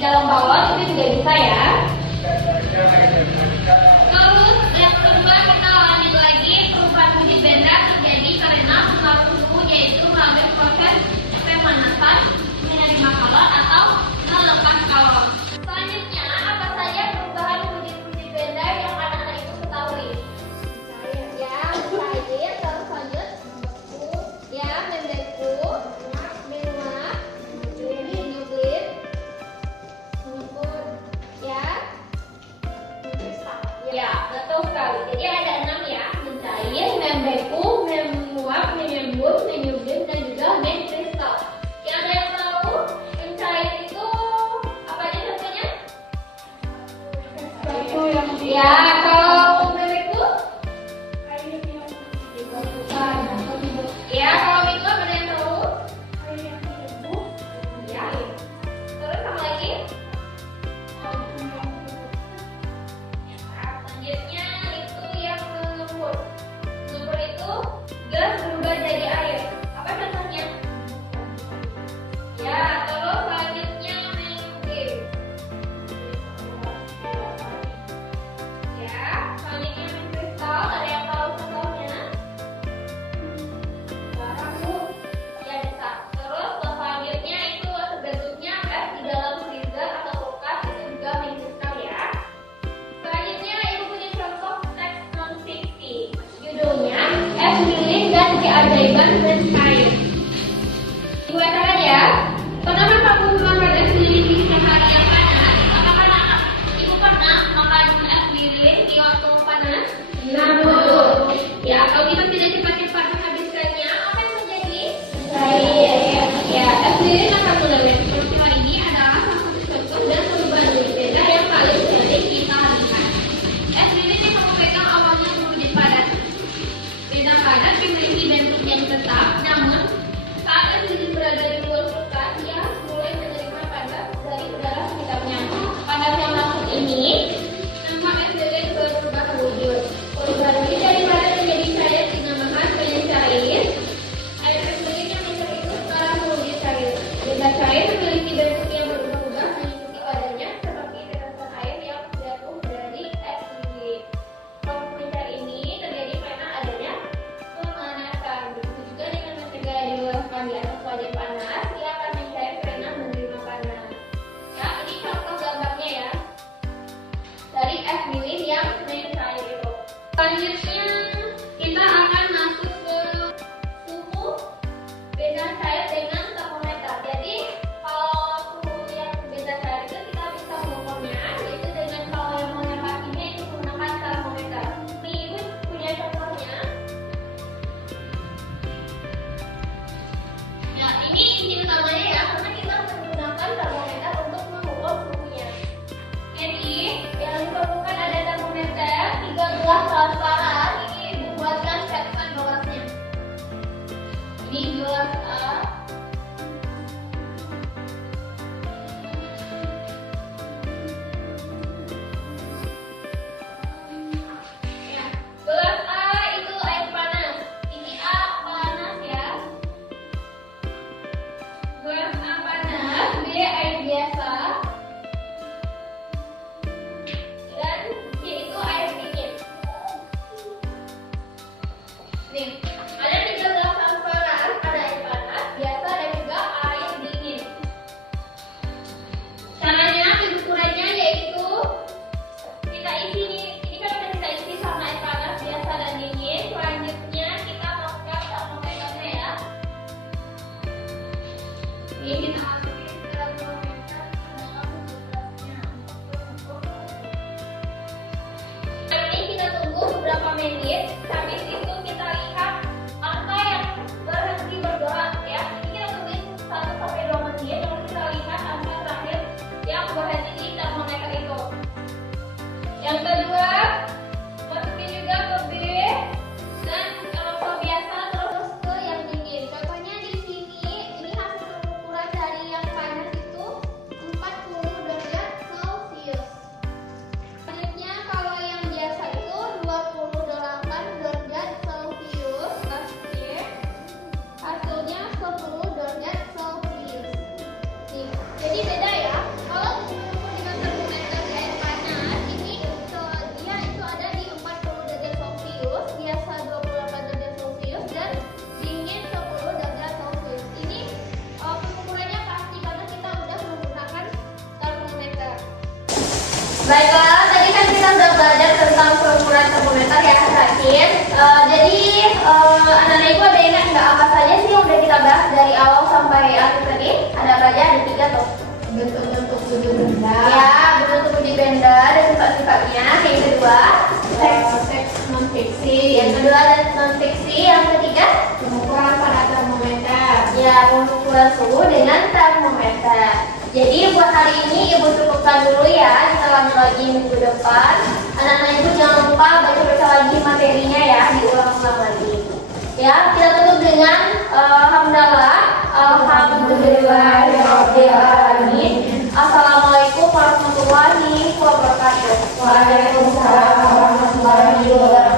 dalam balon itu juga bisa ya. Lalu yang kedua kita lanjut lagi, perubahan wujud benda terjadi karena pengaruh suhu, yaitu melalui proses pemanasan, menerima kalor atau melepas kalor. Selanjutnya, apa saja perubahan wujud benda yang anak-anak itu ketahui? Ya, air, terus lanjut ya, membeku, menguap, menyublim, ya. Ya, betul sekali. Jadi ada 6 ya, mencair, membeku, menguap, menyembur, menyublim, dan juga mengkristal. Yang ada yang tahu mencair itu apa aja contohnya? Ya, kalau membeku? Ya, kalau minum ada yang tahu? Ya. Terus apa lagi? Selanjutnya itu yang melumpur. Melumpur itu gas berubah jadi air. Apa contohnya? Ya, terus selanjutnya mengubah. Ya, selanjutnya mengkristal. Ada yang tahu contohnya? Ya, bisa. Terus selanjutnya itu terbentuknya es di dalam freezer atau kulkas, itu juga mengkristal ya. Selanjutnya ibu punya contoh teks non-fiksi. Judulnya Es Lilin dan Keajaiban Mencair. Ibu katakan ya, pernah kamu makan es lilin di hari yang panas? Apakah ibu pernah makan es lilin di waktu panas? Betul. Ya, kalau kita tidak cepat-cepat menghabiskannya, apa yang terjadi? Ya, es lilin akan meleleh. Seperti hari ini adalah salah satu contoh dan perubahan wujud benda yang paling sering kita lihat. Es lilin yang kamu pegang awalnya berwujud padat. Benda padat memiliki bentuk yang tetap, namun saat es lilin berada di luar kulkas, ia mulai menerima panas dari udara sekitarnya. Panas yang masuk ini membuat es lilin berubah wujud. Perubahan wujud dari padat menjadi cair dinamakan pencair. Air es lilin yang mencair itu sekarang menjadi cair. Benda cair memiliki bentuk yang berubah-ubah mengikuti badannya, seperti tetesan air yang jatuh dari es lilin. Proses mencair ini terjadi karena adanya pemanasan. Begitu juga dengan mencegah diluarkan di atas wajan panas, ia akan mencair karena menerima panas. Ya, ini contoh gambarnya ya, dari es lilin yang mencair itu. Selanjutnya kita akan masuk ke suhu benda cair dengan termometer. Jadi kalau suhu yang benda cair itu kita bisa mengukurnya, yaitu dengan kalau yang mau yang pastinya itu menggunakan termometer. Ini ibu punya contohnya. Ya, ini inti utamanya ya, karena kita menggunakan termometer untuk mengukur suhunya. Jadi yang diperlukan ada termometer, 3 gelas transparan Baiklah, tadi kan kita udah belajar tentang pengukuran termometer ya terakhir. Jadi anak-anak ibu ada ingat nggak apa saja sih yang udah kita bahas dari awal sampai akhir tadi? Ada apa aja? Ada 3 tuh. Bentuk-bentuk wujud benda. Ya, bentuk wujud benda dan sifat-sifatnya. Yang kedua, Teks non fiksi. yang kedua dan non fiksi. Yang ketiga, Pengukuran pada termometer. ya pengukuran suhu dengan termometer. Jadi buat hari ini ibu cukupkan dulu ya. Kita lanjut lagi minggu depan. Anak-anak ibu jangan lupa baca-baca lagi materinya ya, diulang-ulang lagi. Ya, kita tutup dengan hamdalah. Alhamdulillahirabbil alamin. Assalamualaikum warahmatullahi wabarakatuh. Waalaikumsalam warahmatullahi wabarakatuh.